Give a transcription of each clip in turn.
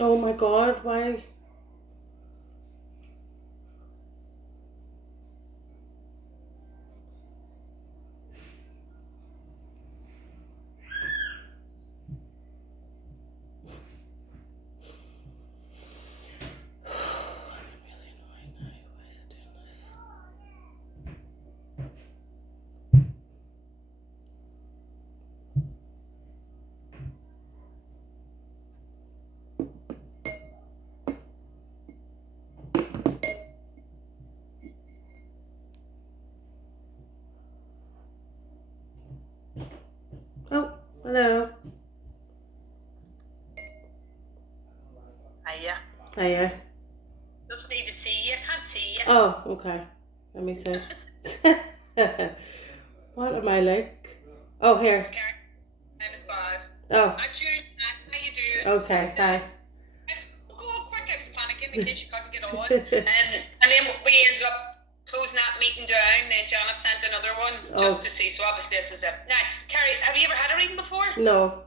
Oh my God, why? Oh, hello. Hiya. Hiya. Just need to see you. I can't see you. Oh, okay. Let me see. What am I like? Oh, here. Gary, I'm as bad. Oh, Not you. How you doing? okay. Hi. Go on quick. I was panicking in case you couldn't get on. And then we ended up closing that meeting down. Then Janice sent another one just to see. So obviously this is it. Now, Carrie, have you ever had a reading before? No.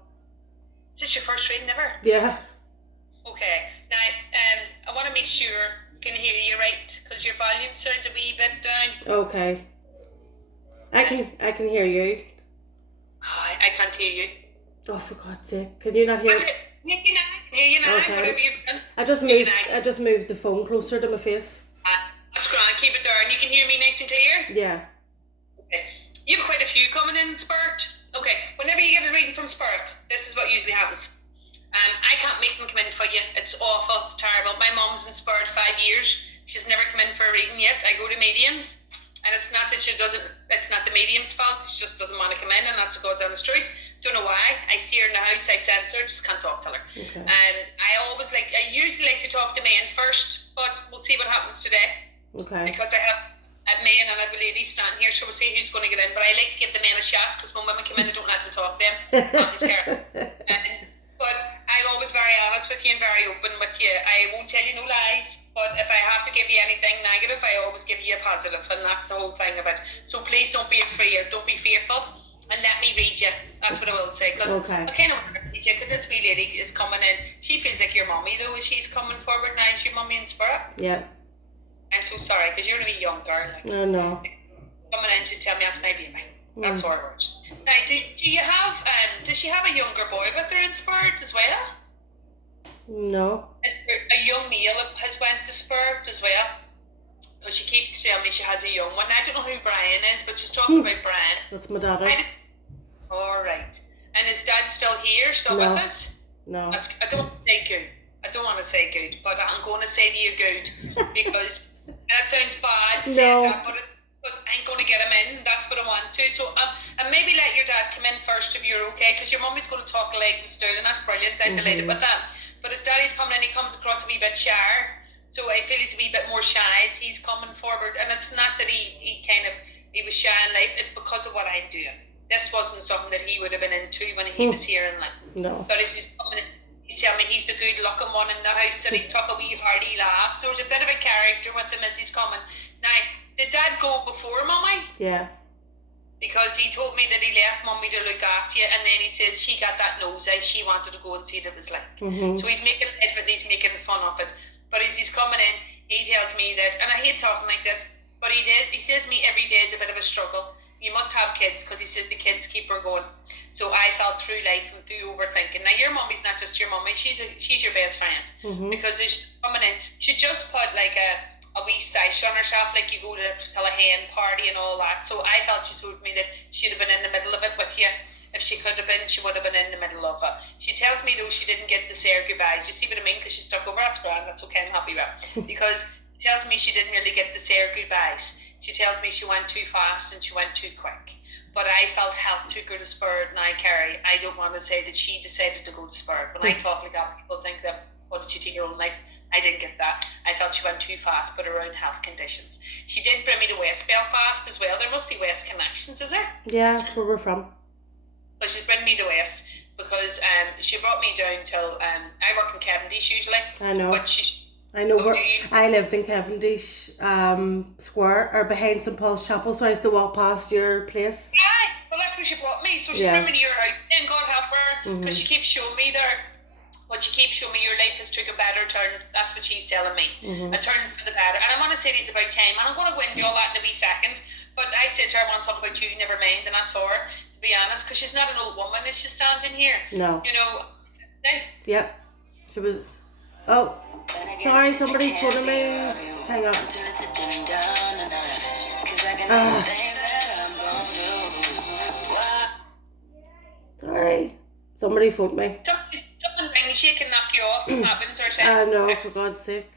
Is this your first reading ever? Yeah. Okay. Now, I want to make sure I can hear you right because your volume sounds a wee bit down. Okay. I can hear you. I can't hear you. Oh, for God's sake! Can you not hear? Hear you now. Okay. Whatever you've done. I just moved the phone closer to my face. That's grand. Keep it down. You can hear me nice and clear. Yeah. Okay. You have quite a few coming in, Spirit. Okay. Whenever you get a reading from Spirit, this is what usually happens. I can't make them come in for you. It's awful. It's terrible. My mum's in Spirit 5 years. She's never come in for a reading yet. I go to mediums, and it's not that she doesn't. It's not the medium's fault. She just doesn't want to come in, and that's the God's honest truth. Don't know why. I see her in the house. I sense her. Just can't talk to her. Okay. And I usually like to talk to men first, but we'll see what happens today. Okay. Because I have a man and I have a lady standing here, so we'll see who's going to get in. But I like to give the men a shot because when women come in, I don't let them talk to them. Nothing's scared. But I'm always very honest with you and very open with you. I won't tell you no lies. But if I have to give you anything negative, I always give you a positive, and that's the whole thing of it. So please don't be afraid, don't be fearful, and let me read you. That's what I will say, because Okay. I kind of want to read you, because this wee lady is coming in. She feels like your mummy, though, as she's coming forward now. Is your mummy in spirit? Yeah. I'm so sorry, because you're a wee young girl. Like, No. coming in, she's telling me that's my baby. That's her words. Now, do you have, does she have a younger boy with her in spirit as well? No. A young male has went to spirit as well. Because she keeps telling me she has a young one. I don't know who Brian is, but she's talking about Brian. That's my daddy. Alright. And is Dad still here, still No. with us? No. I don't want to say good. I don't want to say good, but I'm going to say to you good. Because that sounds bad to say that, but because I'm going to get him in. That's what I want to. So, and maybe let your dad come in first if you're okay, because your mummy's going to talk like this down, and that's brilliant. I'm delighted with that. But as Daddy's coming in, he comes across a wee bit shy. So I feel he's a wee bit more shy as he's coming forward. And it's not that he was shy in life, it's because of what I'm doing. This wasn't something that he would have been into when he was here in life. No. But if he's coming in, he's telling me he's the good looking one in the house and he's talking a wee hearty laugh. So there's a bit of a character with him as he's coming. Now, did Dad go before Mummy? Yeah. Because he told me that he left Mummy to look after you, and then he says she got that nose eye, she wanted to go and see what it was like. So he's making light of it, he's making fun of it. But as he's coming in, he tells me that, and I hate talking like this, but he says to me every day is a bit of a struggle. You must have kids, because he says the kids keep her going. So I felt through life and through overthinking. Now your mummy's not just your mummy, she's your best friend. Because as she's coming in, she just put like a wee sash on herself, like you go to a hen party and all that. So I felt she told me that she'd have been in the middle of it with you. If she could have been, she would have been in the middle of it. She tells me though she didn't get to say her goodbyes. You see what I mean? Because she stuck over. That's grand. That's okay. I'm happy with it. Because she tells me she didn't really get to say her goodbyes. She tells me she went too fast and she went too quick. But I felt health took her to Spirit. Now, Carrie, I don't want to say that she decided to go to Spirit. When I talk like that, people think that, did she take her own life? I didn't get that. I felt she went too fast, but around health conditions. She did bring me to West Belfast as well. There must be West connections, is there? Yeah, that's where we're from. But she's bringing me to West because she brought me down till I work in Cavendish usually. I know. But I know where I lived in Cavendish Square or behind St Paul's Chapel, so I used to walk past your place. Yeah, well that's where she brought me. So she's bringing me to your house, and God help her, because she keeps showing me there. But she keeps showing me your life has took a better turn. That's what she's telling me. A turn for the better. And I want to say it's about time. And I'm going to go into all that in a wee second. But I said to her, I want to talk about you, never mind. And that's her, to be honest. Because she's not an old woman. Is she standing here? No. You know. Yep. She was... Oh. Sorry, somebody's phoning me. Hang on. Sorry. Somebody phoned me. Someone rings you, can knock you off. What happens or something? No, for God's sake.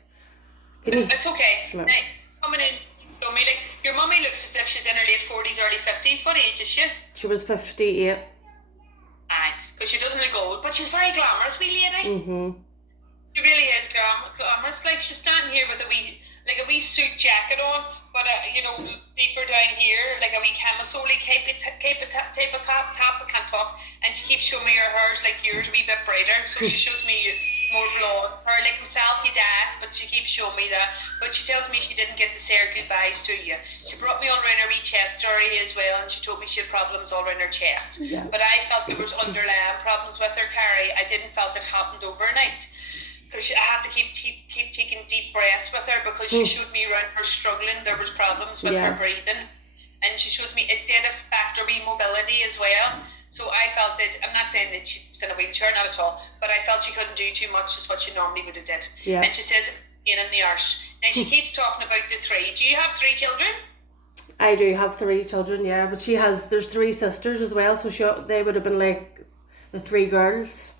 It's okay. No. Now, coming in, show me, like, your mummy looks as if she's in her late 40s, early 50s. What age is she? She was 58. Aye, because she doesn't look old, but she's very glamorous, wee lady. She really is glamorous. Like, she's standing here with a wee suit jacket on, but deeper down here, like a wee camisole type of top, I can't talk, and she keeps showing me her hair's like yours, a wee bit brighter, so she shows me more blonde hair like myself, you dad, but she keeps showing me that. But she tells me she didn't get to say her goodbyes to you. She brought me all around her wee chest area as well, and she told me she had problems all around her chest. Yeah. But I felt there was underlying problems with her, Carrie. I didn't felt it happened overnight. Because I had to keep taking deep breaths with her, because she showed me around her struggling. There was problems with her breathing, and she shows me it did affect her wee mobility as well. So I felt that, I'm not saying that she was in a wheelchair, not at all, but I felt she couldn't do too much as what she normally would have did. Yeah. And she says in the arse. Now she keeps talking about the 3. Do you have 3 children? I do have 3 children, yeah, but there's 3 sisters as well, so they would have been like the 3 girls.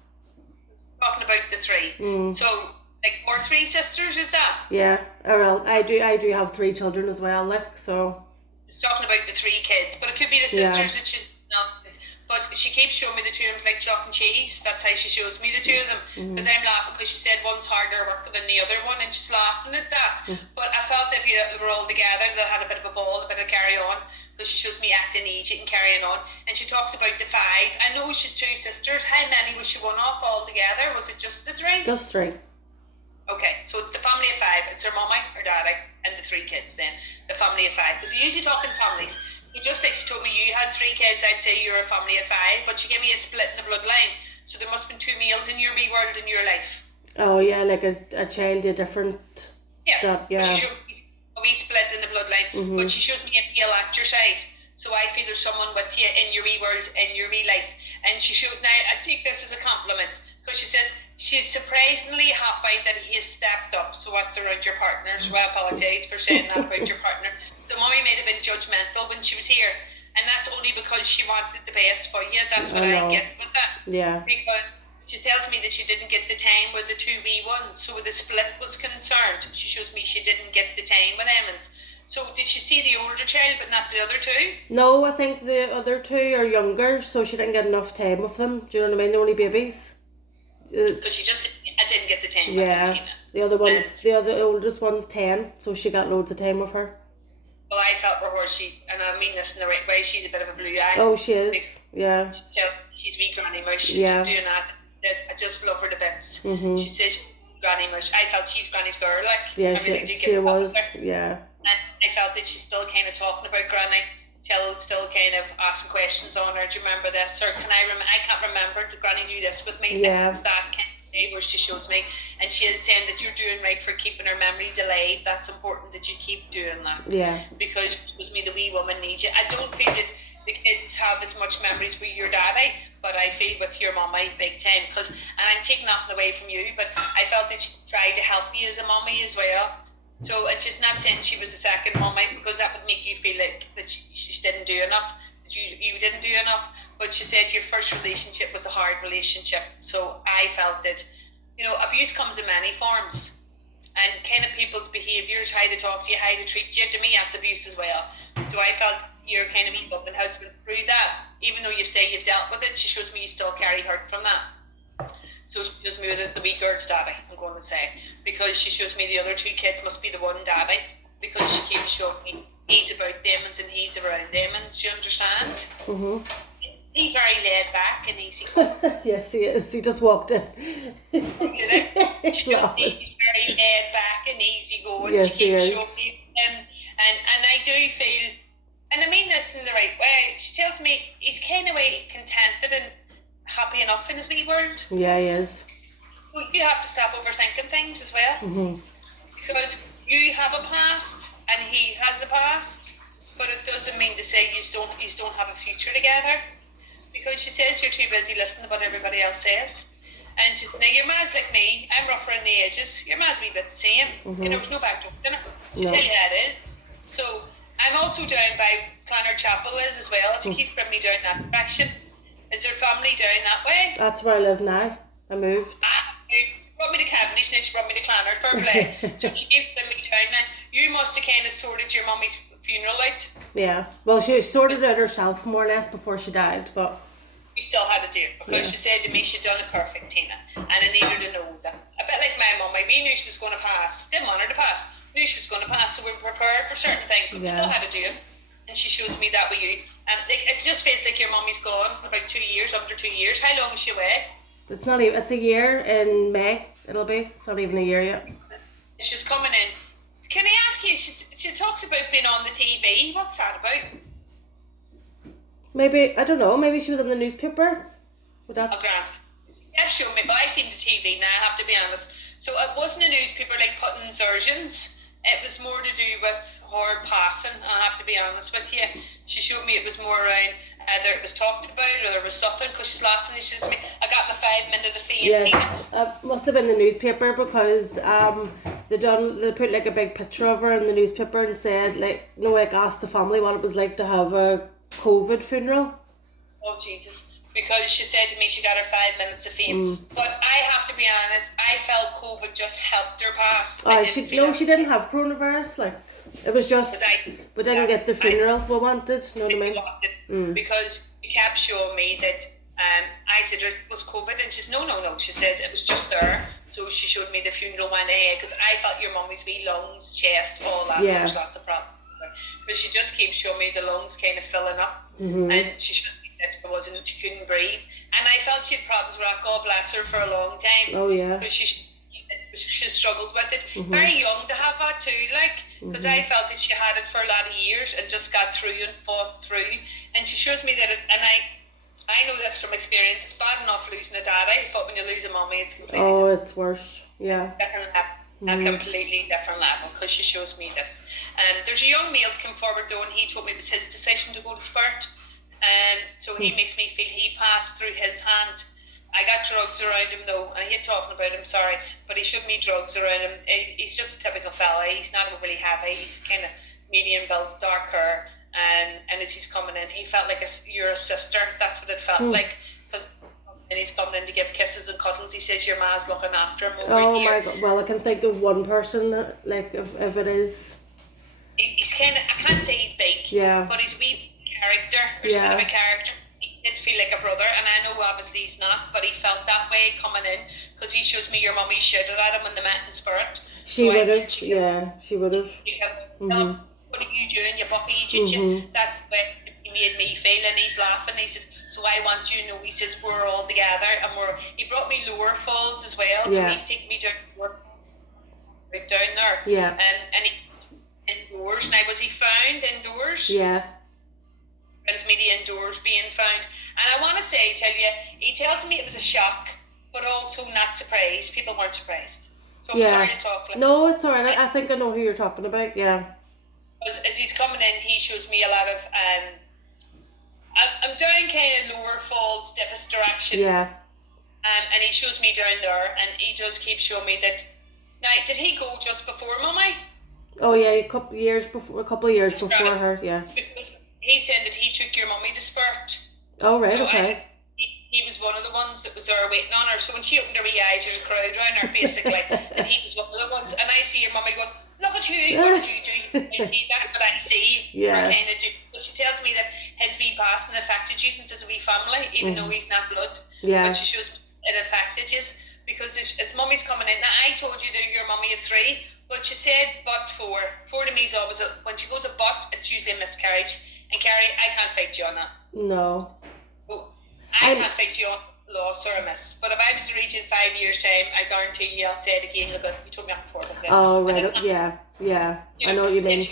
Talking about the 3. So, like, or 3 sisters, is that? Yeah, well, I do have 3 children as well, like, so. She's talking about the 3 kids, but it could be the sisters that she's not. But she keeps showing me the 2 of them like chalk and cheese. That's how she shows me the 2 of them. Because I'm laughing because she said one's harder work than the other one, and she's laughing at that. But I felt if you were all together, they had a bit of a ball, a bit of carry on. Because she shows me acting easy and carrying on. And she talks about the 5. I know she's 2 sisters. How many was she one off all together? Was it just the 3? Just 3. Okay, so it's the family of 5. It's her mummy, her daddy, and the 3 kids then. The family of 5. Because you usually talk in families. You just like she told me you had 3 kids, I'd say you're a family of 5. But she gave me a split in the bloodline. So there must have been 2 males in your wee world in your life. Oh yeah, like a child, a different... Yeah, yeah. She showed me a wee split in the bloodline. But she shows me a male at your side. So I feel there's someone with you in your wee world, in your wee life. And she showed, now I take this as a compliment, because she says she's surprisingly happy that he has stepped up. So what's around your partner? So I apologise for saying that about your partner. So mummy might have been judgmental when she was here. And that's only because she wanted the best for you. That's what I get with that. Yeah. Because she tells me that she didn't get the time with the 2 wee ones. So the split was concerned. She shows me she didn't get the time with Emmons. So did she see the older child but not the other 2? No, I think the other 2 are younger, so she didn't get enough time with them. Do you know what I mean? They're only babies. Because she just I didn't get the time with Yeah. Tina. The oldest one's 10, so she got loads of time with her. Well, I felt for her, and I mean this in the right way, she's a bit of a blue eye. Oh, she is, yeah. She's wee Granny Mush, she's doing that. I just love her to bits. Mm-hmm. She says she's Granny Mush. I felt she's Granny's girl, like. Yeah, I really she was, yeah. And I felt that she's still kind of talking about Granny, still kind of asking questions on her. Do you remember this? Or I can't remember, did Granny do this with me? Yeah. It's that kind of day where she shows me. And she is saying that you're doing right for keeping her memories alive. That's important that you keep doing that. Yeah. Because she shows me the wee woman needs you. I don't feel that the kids have as much memories with your daddy, but I feel with your mummy big time. And I'm taking nothing away from you, but I felt that she tried to help you as a mummy as well. So, and she's not saying she was a second mummy, because that would make you feel like that she didn't do enough, that you didn't do enough. But she said your first relationship was a hard relationship. So I felt that, abuse comes in many forms. And kind of people's behaviours, how to talk to you, how to treat you, to me that's abuse as well. So I felt your kind of wee bumping has been through that. Even though you say you've dealt with it, she shows me you still carry hurt from that. So she shows me the wee girl's daddy, I'm going to say. Because she shows me the other two kids must be the one daddy. Because she keeps showing me he's about them and he's around them, do you understand? Mm-hmm. He's very laid back and easy. Yes, he is. He just walked in. He's very laid back and easy going. Yes, she keeps he is. showing me and I do feel, and I mean this in the right way, she tells me he's kind of way contented and happy enough in his wee world. Yeah, he is. Well, you have to stop overthinking things as well. Mm-hmm. Because you have a past and he has a past, but it doesn't mean to say you don't have a future together. Because she says you're too busy listening to what everybody else says. And she's, now your ma's like me, I'm rougher in the edges, your ma's a wee bit the same. Mm-hmm. There's no back doors in her. She'll No. tell you that is. So I'm also down by Clanner Chapel is as well. She keeps bringing me down that direction. Is there family down that way? That's where I live now. I moved. She brought me to Cavendish and then she brought me to Clanner, fair play. So she keeps bringing me down now. You must have kind of sorted your mummy's funeral out. Yeah. Well, she sorted it out herself more or less before she died, but You still had to do it because she said to me she'd done it perfect, Tina, and I needed to know that. A bit like my mum, we knew she was going to pass, didn't want her to pass, knew she was going to pass, so we were prepared for certain things, but we still had to do it. And she shows me that with you, and it just feels like your mummy's gone for about 2 years, under 2 years. How long is she away? it's not even. It's a year in May. It'll be. It's not even a year yet. She's coming in. Can I ask you? She talks about being on the TV. What's that about? Maybe, I don't know, maybe she was in the newspaper. Would that... Oh, Grant. Yeah, show me, but I seen the TV now, I have to be honest. So it wasn't a newspaper like putting insertions. It was more to do with her passing, I have to be honest with you. She showed me it was more around either it was talked about or there was something, because she's laughing and she says to me, I got the 5 minute of fame. Yes, must have been the newspaper because they put like a big picture of her in the newspaper and said asked the family what it was like to have a COVID funeral. Oh Jesus. Because she said to me she got her 5 minutes of fame. But I have to be honest, I felt COVID just helped her pass. She didn't have coronavirus, like it was just we didn't get the funeral we wanted, you know what I mean? Because she kept showing me that I said it was COVID and she says no, she says it was just there. So she showed me the funeral went ahead because I thought your mummy's wee lungs, chest, all that, there's lots of problems. But she just keeps showing me the lungs kind of filling up, and she showed me that it wasn't, she couldn't breathe, and I felt she had problems with that. God bless her for a long time. Oh yeah. Because she struggled with it. Very young to have that too, like, because I felt that she had it for a lot of years and just got through and fought through. And she shows me that and I know this from experience. It's bad enough losing a daddy, but when you lose a mommy, it's completely different. It's worse. Yeah. Different level. A completely different level, because she shows me this. There's a young male's come forward though, and he told me it was his decision to go to Spurt. So he makes me feel he passed through his hand. I got drugs around him though, and I hate talking about him, sorry, but he showed me drugs around him. He's just a typical fella. He's not overly heavy. He's kind of medium built, dark hair, and as he's coming in, he felt like you're a sister. That's what it felt like. And he's coming in to give kisses and cuddles. He says your ma's looking after him over here. My God. Well, I can think of one person that, like, if it is. He's kind of, I can't say he's big, but he's a wee character. There's a bit of a character. He did feel like a brother, and I know obviously he's not, but he felt that way coming in. because he shows me your mummy shouted at him when they met in Spirit. She would have, yeah, she would have. What are you doing, you bucky you? That's the way he made me feel, and he's laughing. He says, so I want you to know, he says, we're all together, and he brought me Lower Falls as well, so he's taking me down there. Yeah. And he indoors. Now, was he found indoors? Yeah. Brings me the indoors being found. And I want to tell you, he tells me it was a shock, but also not surprised. People weren't surprised. So I'm sorry to talk like no, it's alright. I think I know who you're talking about, yeah. As he's coming in, he shows me a lot of, I'm down kind of Lower Falls, Divis direction. Yeah. And he shows me down there, and he does keep showing me that. Now, did he go just before Mummy? Oh yeah, a couple of years before her, yeah. Because he said that he took your mummy to Spirit. Oh right, so okay. He was one of the ones that was there waiting on her. So when she opened her wee eyes, there's a crowd around her basically, and he was one of the ones. And I see your mummy going, "Look at you! What did you do?" That's what I see. Yeah. Kind of do. But she tells me that his wee passing affected you since it's a wee family, even though he's not blood. Yeah. But she shows it affected you because his mummy's coming in. Now I told you that you're mummy of 3. But she said, but 4. 4 to me is always, when she goes a but, it's usually a miscarriage. And Carrie, I can't fight you on that. No. Oh, I can't fight you on loss or a miss. But if I was reaching 5 years' time, I guarantee you I'll say it again. Look, you told me that before. Oh, right. Yeah. I know what you mean.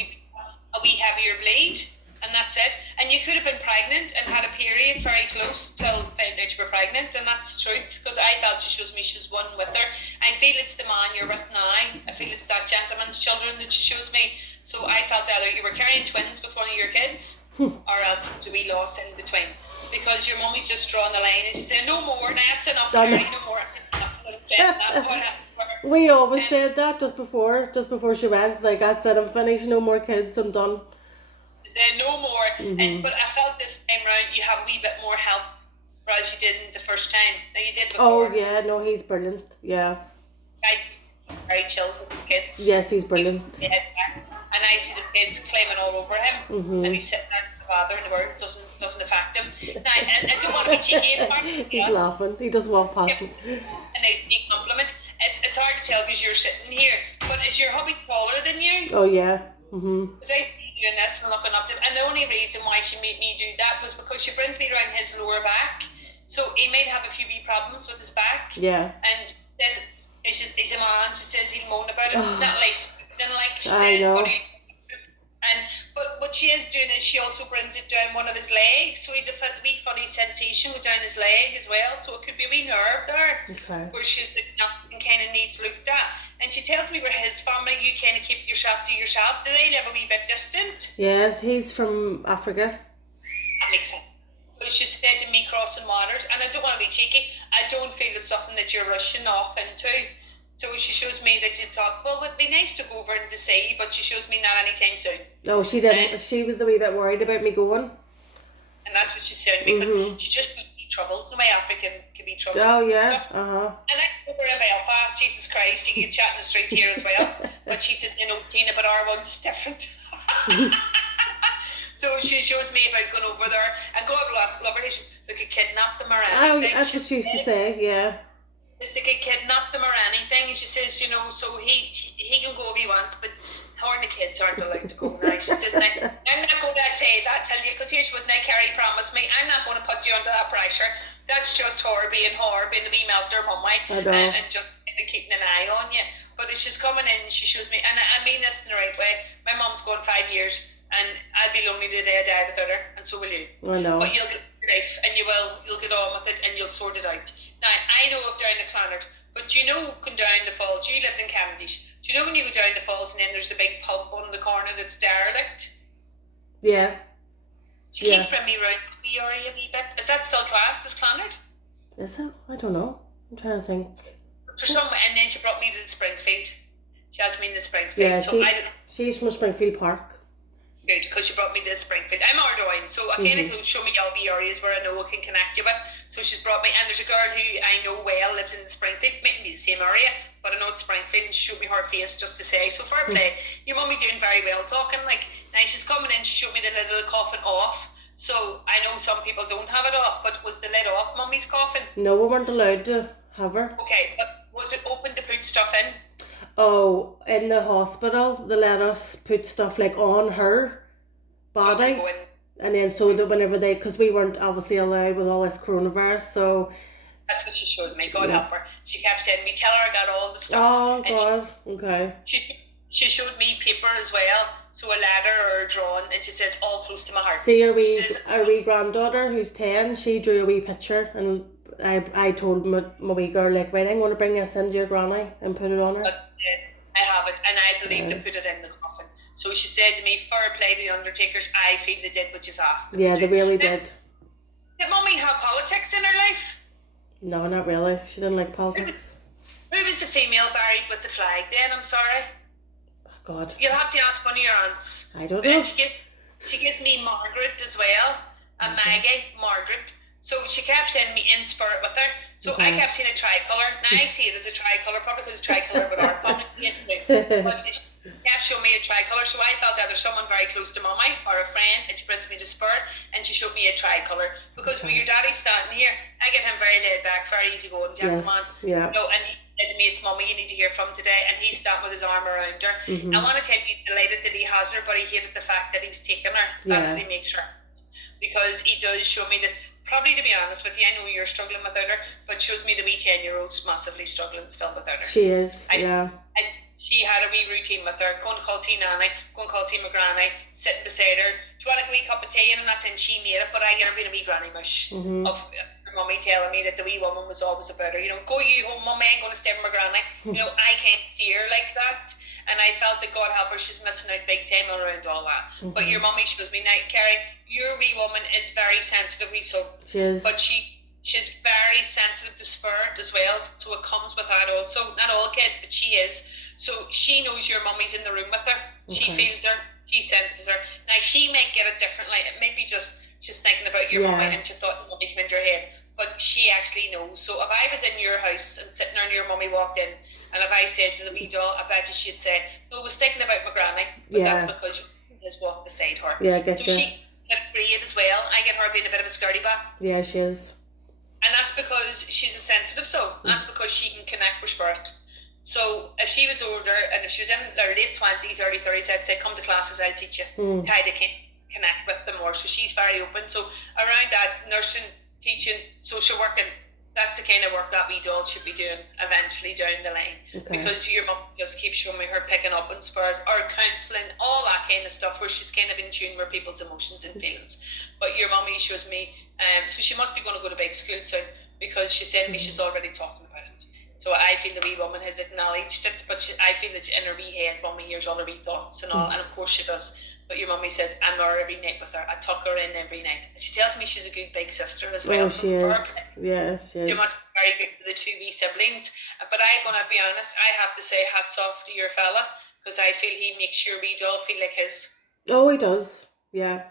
A wee heavier bleed, and that's it. And you could have been pregnant and had a period very close till found out you were pregnant, and that's the truth. Because I felt she shows me she's one with her. I feel it's the man you're with now. I feel it's that gentleman's children that she shows me. So I felt either you were carrying twins with one of your kids, or else to be lost in between. Because your mummy's just drawing the line and she said, "No more, that's enough, Carrie, no more." We always said that just before she went. Like, that's it, I'm finished, no more kids, I'm done. Said no more, but I felt this time round you have a wee bit more help, whereas you didn't the first time. Now you did before. Oh yeah, no, he's brilliant. Yeah. Very chilled with his kids. Yes, he's brilliant. And I see the kids claiming all over him, and he's sitting there with the father, and the word doesn't affect him. Now, I don't want to be cheeky. He's laughing. He just walked past me. And they compliment. It's hard to tell because you're sitting here, but is your hubby taller than you? Oh yeah. Because I see doing this and looking up to him, and the only reason why she made me do that was because she brings me around his lower back, so he might have a few wee problems with his back. Yeah. And he's a man. She says he'll moan about it. It's not like she says. I know. But what she is doing is she also brings it down one of his legs, so he's a wee funny sensation with down his leg as well. So it could be a wee nerve there, where she's and kind of needs looked at. And she tells me where his family, you kind of keep yourself to yourself. Do they live a wee bit distant? Yes, he's from Africa. That makes sense. But she said to me crossing waters, and I don't want to be cheeky, I don't feel it's something that you're rushing off into. So she shows me that you talk, well, it'd be nice to go over and to see, but she shows me not anytime soon. No, she didn't. She was a wee bit worried about me going. And that's what she said, because she just be troubled. So my African can be troubled. Oh, yeah. And I go over in Belfast, Jesus Christ, you can chat in the street here as well. But she says, Tina, but our one's different. So she shows me about going over there, and God love her, they could kidnap them or anything. Oh, that's what she used to say, yeah. They could kidnap them or anything. She says, so he can go if he wants, but her and the kids aren't allowed to go now. She says, I'm not going to say that, tell you, because here she was, now Carrie promised me, I'm not going to put you under that pressure. That's just her being the wee melter mum way, and just keeping an eye on you. But as she's coming in, she shows me, and I mean this in the right way, my mum's gone 5 years, and I'll be lonely the day I die without her, and so will you. I know. But you'll get life, and you'll get on with it, and you'll sort it out. Now, I know of down the Clonard, but do you know going down the falls? You lived in Cavendish. Do you know when you go down the falls and then there's the big pub on the corner that's derelict? Yeah. She keeps bringing me around the area a wee bit. Is that still classed as Clonard? Is it? I don't know. I'm trying to think. And then she brought me to the Springfield. She has me in the Springfield. Yeah, so I don't know. She's from Springfield Park. Good, because she brought me to Springfield. I'm Ardoyne, so I kind of show me all the areas where I know I can connect you with. So she's brought me, and there's a girl who I know well lives in Springfield, maybe the same area, but I know it's Springfield, and she showed me her face just to say. So fair play, your mummy doing very well talking. Like, now she's coming in, she showed me the lid of the coffin off. So I know some people don't have it off, but was the lid off mummy's coffin? No, we weren't allowed to have her. Okay, but was it open to put stuff in? Oh, in the hospital, they let us put stuff like on her So body. you're going, And then so that whenever they, because we weren't obviously allowed with all this coronavirus, so that's what she showed me. God Yeah. help her. She kept saying me, tell her I got all the stuff. oh And god, okay. she showed me paper as well, so a letter or a drawing, and she says all close to my heart. See She says, our wee granddaughter who's 10, she drew a wee picture, and I told my wee girl, like, right, I'm going to bring this into your granny and put it on her. but I have it, and I believe Yeah. they put it in the coffin. So she said to me, fair play to the Undertakers, I feel they did what you asked them Yeah, to they do. really Now, did. did Mummy have politics in her life? No, not really. She didn't like politics. Who was the female buried with the flag then? I'm sorry. Oh, God, You'll have to ask one of your aunts. I don't know. And she gives me Margaret as well, and Maggie, Margaret. So she kept sending me in spirit with her. So I Okay. kept seeing a tricolour. Now I see it as a tricolour, probably because it's tricolour with our family. But she kept showing me a tricolour, so I felt that there's someone very close to Mummy or a friend, and she brings me to spirit, and she showed me a tricolour. Because when your daddy's standing here, I get him very laid back, very easy going, gentleman. Yes, yeah. You know, and he said to me, it's Mummy you need to hear from today, and he's standing with his arm around her. Mhm. I want to tell you, he's delighted that he has her, but he hated the fact that he's taken her. That's Yeah. what he makes sure. Because he does show me that, probably to be honest with you, I know you're struggling without her, but shows me the wee 10-year-old's massively struggling still without her. She is, I- yeah. And she had a wee routine with her, go and call see Nanny, go and call see my granny, sitting beside her. Do you want a wee cup of tea? And I'm not saying she made it, but I get her being a wee granny mush Mhm. of her mummy telling me that the wee woman was always about her. You know, go you home, mummy, I ain't going to stay with my granny. You know, I can't see her like that. And I felt that God help her, she's missing out big time around all that. But your mummy shows me now, Kerry, your wee woman is very sensitive, wee soul. She is. But she's very sensitive to spirit as well, so it comes with that also. Not all kids, but she is. So she knows your mummy's in the room with her. She Okay. feels her. She senses her. Now she might get it differently. It might be just she's thinking about your Yeah. mummy and she thought your mummy came into her head. But she actually knows. So if I was in your house and sitting there and your mummy walked in, and if I said to the wee doll, I bet you she'd say, no, I was thinking about my granny. But Yeah. that's because your mummy has walked beside her. Yeah, I get So you. she get afraid as well. I get her being a bit of a scaredy bat. Yeah, she is. And that's because she's a sensitive soul. That's because she can connect with spirit. So if she was older and if she was in her late 20s, early 30s, I'd say, come to classes, I'll teach you Mm. how to connect with them more. So she's very open. So around that, nursing, teaching, social working, that's the kind of work that wee doll should be doing eventually down the line. Okay. Because your mum just keeps showing me her picking up on spirit or counselling, all that kind of stuff where she's kind of in tune with people's emotions and feelings. But your mummy shows me, so she must be going to go to big school soon because she said to me she's already talking about it. So I feel the wee woman has acknowledged it, but I feel that in her wee head, mummy hears all her wee thoughts and all, and of course she does. But your mummy says, I'm there every night with her. I tuck her in every night. And she tells me she's a good big sister as well. Oh, So she for is. her, Yeah, she you is. must be very good for the two wee siblings. But I'm going to be honest, I have to say hats off to your fella because I feel he makes your wee doll feel like his. Oh, he does. Yeah.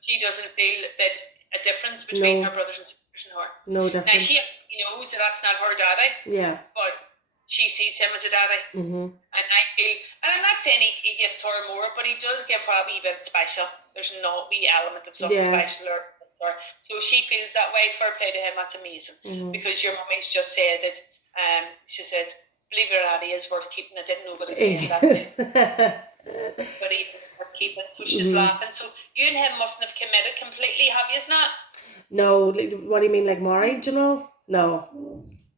She doesn't feel that a difference between No. her brothers and sisters and her. No Now difference. she knows that that's not her daddy, Yeah. but she sees him as a daddy. Mhm. And I feel, and I'm not saying he gives her more, but he does give her a wee bit special. There's no wee element of something Yeah. special or her. So she feels that way. Fair play to him. That's amazing. Mhm. Because your mummy's just said that. She says, believe it or not, he is worth keeping. I didn't know what to say to that, but he is worth keeping. So she's laughing. So you and him mustn't have committed completely, have you? Not No, like, what do you mean, like marriage and all? No.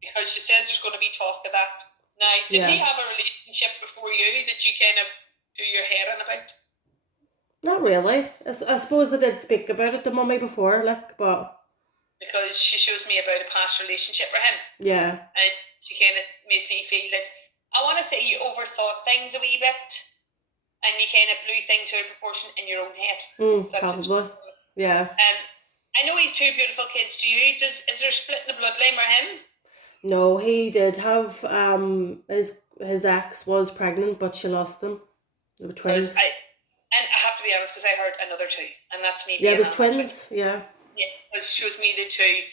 because she says there's going to be talk of that. Now, did he Yeah. have a relationship before you that you kind of do your head on about? Not really. I suppose I did speak about it to mummy before, like, but Because she shows me about a past relationship with him, yeah. and she kind of makes me feel that I want to say you overthought things a wee bit, and you kind of blew things out of proportion in your own head. That's Probably. Yeah. I know he's two beautiful kids. Do you? Is there a split in the bloodline with him? No, he did have his ex was pregnant, but she lost them. They were twins. And I have to be honest, because I heard another two, and that's me. Yeah, it being was honest with twins. Yeah. you. Yeah, it shows me the two.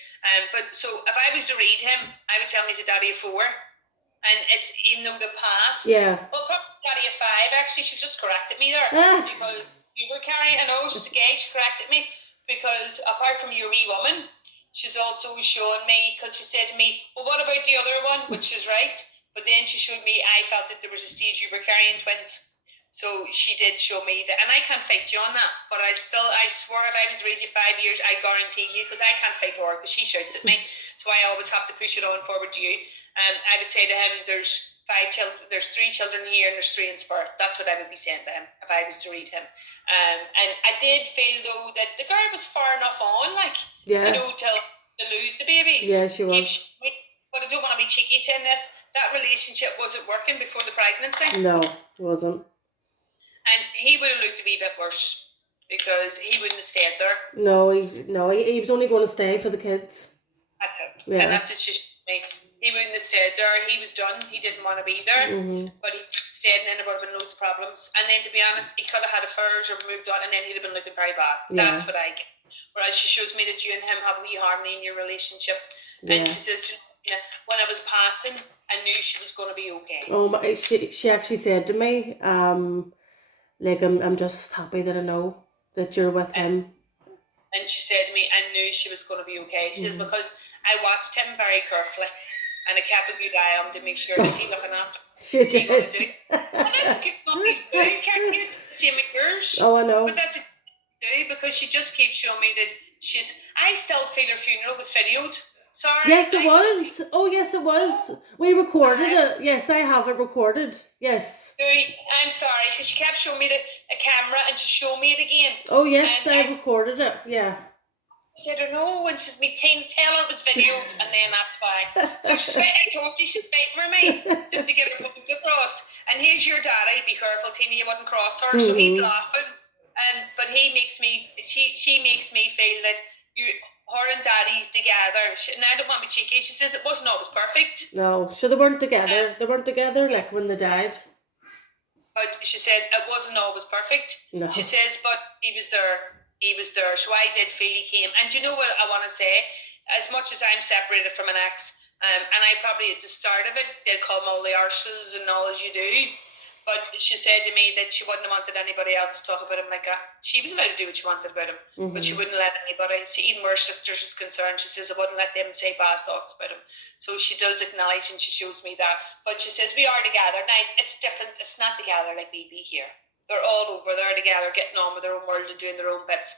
But so if I was to read him, I would tell him he's a daddy of 4, and it's even though the past. Yeah. Well, probably daddy of 5. Actually, she just corrected me there because you were carrying. I know she's a gay. She corrected me because apart from your wee woman, she's also shown me, because she said to me, well, what about the other one, which is right. But then she showed me, I felt that there was a stage you were carrying twins. So she did show me that, and I can't fight you on that, but I swore if I was raised 5 years, I guarantee you, because I can't fight her because she shouts at me, so I always have to push it on forward to you. I would say to him, there's 3 children here and there's 3 in Spirit. That's what I would be saying to him if I was to read him. And I did feel though that the girl was far enough on, like, to lose the babies. Yeah, she was. But I don't want to be cheeky saying this. That relationship wasn't working before the pregnancy. No, it wasn't. And he would have looked a wee bit worse because he wouldn't have stayed there. No, he was only going to stay for the kids. That's it. Yeah. And that's just me. He wouldn't have stayed there. He was done. He didn't want to be there. But he stayed, and then there would have been loads of problems. And then, to be honest, he could have had affairs or moved on, and then he'd have been looking very bad. Yeah. That's what I get. Whereas she shows me that you and him have wee harmony in your relationship. Yeah. And she says, when I was passing, I knew she was going to be okay. Oh, she actually said to me, like, I'm just happy that I know that you're with him. And she said to me, I knew she was going to be okay. She says, because I watched him very carefully, and I kept a good eye on him to make sure that he looking after him. She did. And that's good mommy's do. Can't you see me yours? Oh, I know. But that's a good do, because she just keeps showing me that I still feel her funeral was videoed. Sorry. Yes, it was. Oh, yes, it was. We recorded it. Yes, I have it recorded. Yes. I'm sorry, because she kept showing me a camera and she showed me it again. Oh, yes, I recorded it. Yeah. I said, no, and she's me tell her it was videoed, and then that's why. So she's I told you she's waiting for me just to get her point across. And here's your daddy. Be careful, Tina, you wouldn't cross her. So he's laughing, but he makes me. She makes me feel that her and daddy's together. And I don't want to be cheeky. She says it wasn't always perfect. No, so they weren't together. They weren't together like when they died. But she says it wasn't always perfect. No. She says, but he was there. He was there. So I did feel he came. And do you know what I want to say? As much as I'm separated from an ex, and I probably at the start of it did call him all the arses and all as you do. But she said to me that she wouldn't have wanted anybody else to talk about him like that. She was allowed to do what she wanted about him, but she wouldn't let anybody. So even where her sisters is concerned, she says, I wouldn't let them say bad thoughts about him. So she does acknowledge and she shows me that. But she says, we are together. Now, it's different. It's not together like we be here. They're all over there together, getting on with their own world and doing their own bits.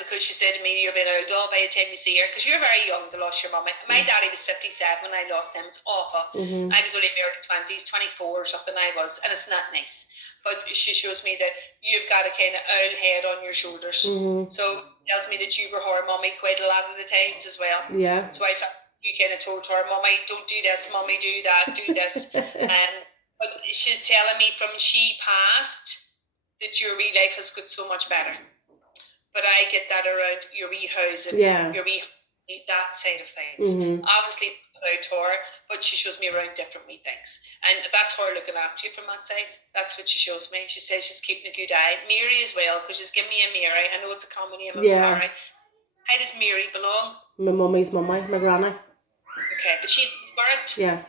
Because she said to me, you're being old all by the time you see her, because you're very young to lose your mum. My daddy was 57 when I lost him. It's awful. I was only in my early 20s, 24 or something I was, and it's not nice. But she shows me that you've got a kind of old head on your shoulders. So tells me that you were her mummy quite a lot of the times as well. Yeah. So I felt you kind of told her, mummy, don't do this, mummy, do that, do this. But she's telling me from she passed that your wee life has got so much better. But I get that around your wee housing, your wee that side of things. Obviously about her, but she shows me around different wee things. And that's her looking after you from that side. That's what she shows me. She says she's keeping a good eye. Mary as well, because she's given me a Mary. I know it's a common name, I'm sorry. How does Mary belong? My mummy's mummy, my granny. Okay, but she's Spirit? Yeah.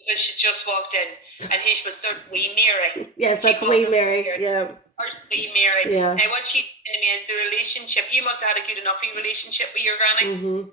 Because she just walked in, and he was the wee Mary. Yes, that's wee Mary, yeah. Or wee Mary. Yeah. Now, what she told me is the relationship, you must have had a good enough relationship with your granny.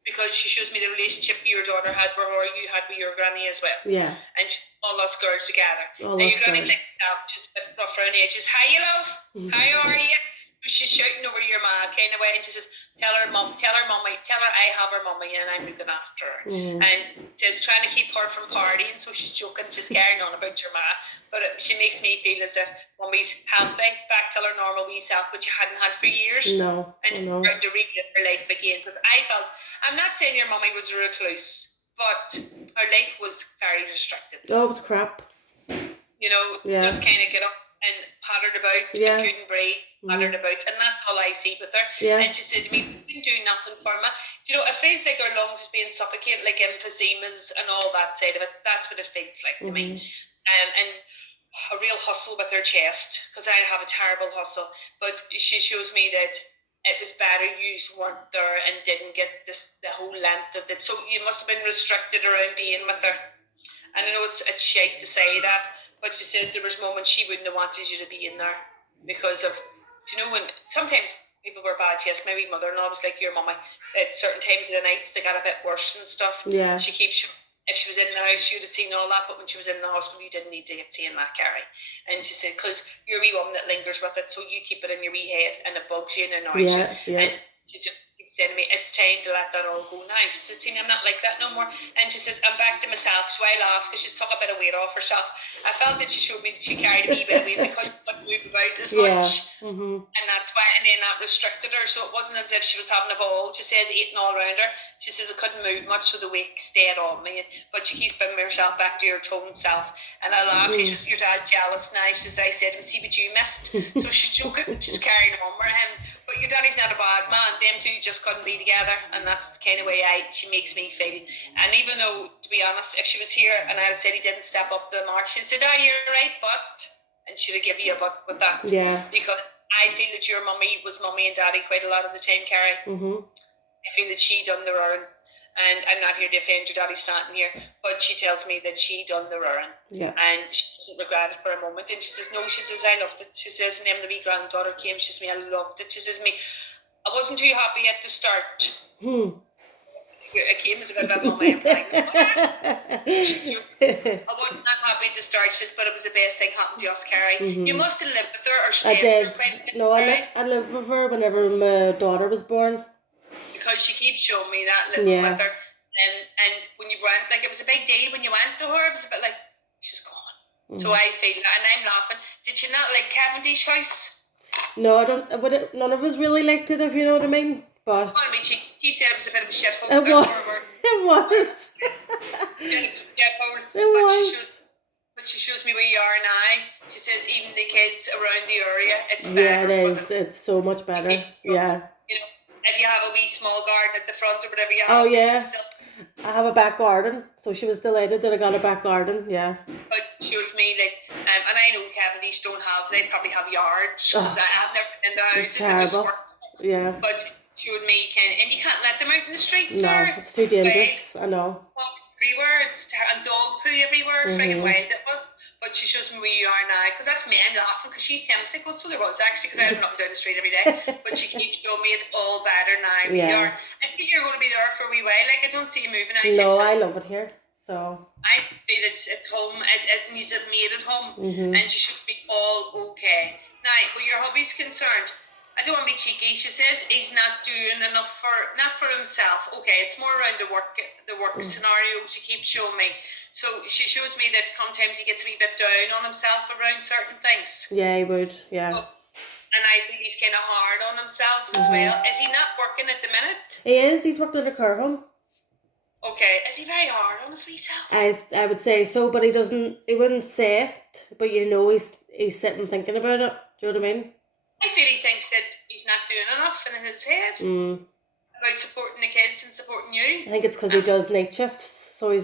Because she shows me the relationship your daughter had with her, you had with your granny as well. Yeah. And all us girls together. All now, us your granny's girls. like herself, just a bit rough around the edges. Hi, love. How are you? She's shouting over your ma kind of way, and she says, tell her mummy, I have her mummy and I'm looking after her. And she's trying to keep her from partying, so she's joking, she's carrying on about your ma, but she makes me feel as if mummy's healthy, back to her normal wee self, which you hadn't had for years. No, and she's trying to relive her life again, because I felt, I'm not saying your mummy was a recluse, but her life was very restricted. Oh, it was crap. You know, just kind of get up and pattered about and couldn't breathe, pattered about, and that's all I see with her. And she said to me, we couldn't do nothing for me. You know, it feels like her lungs is being suffocated, like emphysemas and all that side of it. That's what it feels like to me. And a real hustle with her chest, because I have a terrible hustle. But she shows me that it was better you weren't there and didn't get the whole length of it. So you must have been restricted around being with her. And I know it's shite to say that, but she says there was moments she wouldn't have wanted you to be in there because of, you know, when sometimes people were bad. Yes, my wee mother-in-law was like your mummy. At certain times of the nights, they got a bit worse and stuff. Yeah. She keeps. If she was in the house, you'd have seen all that, but when she was in the hospital, you didn't need to get seeing that, Carrie. And she said, because you're a wee woman that lingers with it, so you keep it in your wee head, and it bugs you and annoys you. Yeah. And she just keeps saying to me, it's time to let that all go now. She says, Tina, I'm not like that no more. And she says, I'm back to myself. So I laughed because she's took a bit of weight off herself. I felt that she showed me that she carried a wee bit of weight because she couldn't move about as much. And that's why, and then that restricted her. So it wasn't as if she was having a ball. She says, eating all around her. She says, I couldn't move much, so the weight stayed on me. But she keeps bringing herself back to her toned self. And I laughed. She says, your dad's jealous now. She says, I said, see what you missed. So she's joking. She's carrying on with him. But your daddy's not a bad man. Them two just couldn't be together. And that's the kind of way she makes me feel. And even though, to be honest, if she was here and I said he didn't step up to the mark, she said, oh, you're right, but... And she'd have given you a but with that. Yeah. Because I feel that your mummy was mummy and daddy quite a lot of the time, Carrie. I feel that she done the rearing. And I'm not here to offend your daddy standing here, but she tells me that she done the rearing. Yeah. And she doesn't regret it for a moment. And she says, no, she says, I loved it. She says, and then the wee granddaughter came, she says, me, I loved it. She says, me, I wasn't too happy at the start. I came as a bit of a mummy. I wasn't that happy at the start, she says, but it was the best thing happened to us, Carrie. You must have lived with her or stayed with her. I did. No, I lived with her whenever my daughter was born. Because she keeps showing me that living with her. And when you went, like, it was a big deal when you went to her. It was a bit like, she's gone. So I feel that, and I'm laughing. Did you not like Cavendish House? No, I don't. But none of us really liked it, if you know what I mean. But he said it was a bit of a shithole. It was. It was. It was. But she shows me where you are now. She says even the kids around the area, it's better. Yeah, it is. It's so much better. Yeah. You know, if you have a wee small garden at the front or whatever you have. Oh yeah. I have a back garden, so she was delighted that I got a back garden. Yeah. But she was me like, and I know Cavendish don't have. They probably have yards because I have never been in the houses. It's terrible. Yeah. But showed me and you can't let them out in the streets. No, it's too dangerous. I know. Everywhere, and dog poo everywhere. Friggin' wild it was. But she shows me where you are now, because that's me. I'm laughing because she's tempted. Well, so there was actually, because I was up and down the street every day. But she keeps showing me it's all better now. Yeah. I think you're going to be there for a wee while. Like, I don't see you moving anytime soon. No, I love it here. So I feel it's home. It needs to be made at home, and she should be all okay. Now, where your hobby's concerned, I don't want to be cheeky. She says he's not doing enough not for himself. Okay, it's more around the work scenario. She keeps showing me. So she shows me that sometimes he gets a wee bit down on himself around certain things. Yeah, he would. Yeah. So, and I think he's kind of hard on himself as well. Is he not working at the minute? He is. He's working at a care home. Okay, is he very hard on his wee self? I would say so, but he wouldn't say it, but you know he's sitting thinking about it. Do you know what I mean? I feel he thinks that he's not doing enough in his head about supporting the kids and supporting you. I think it's because he does night shifts, so he's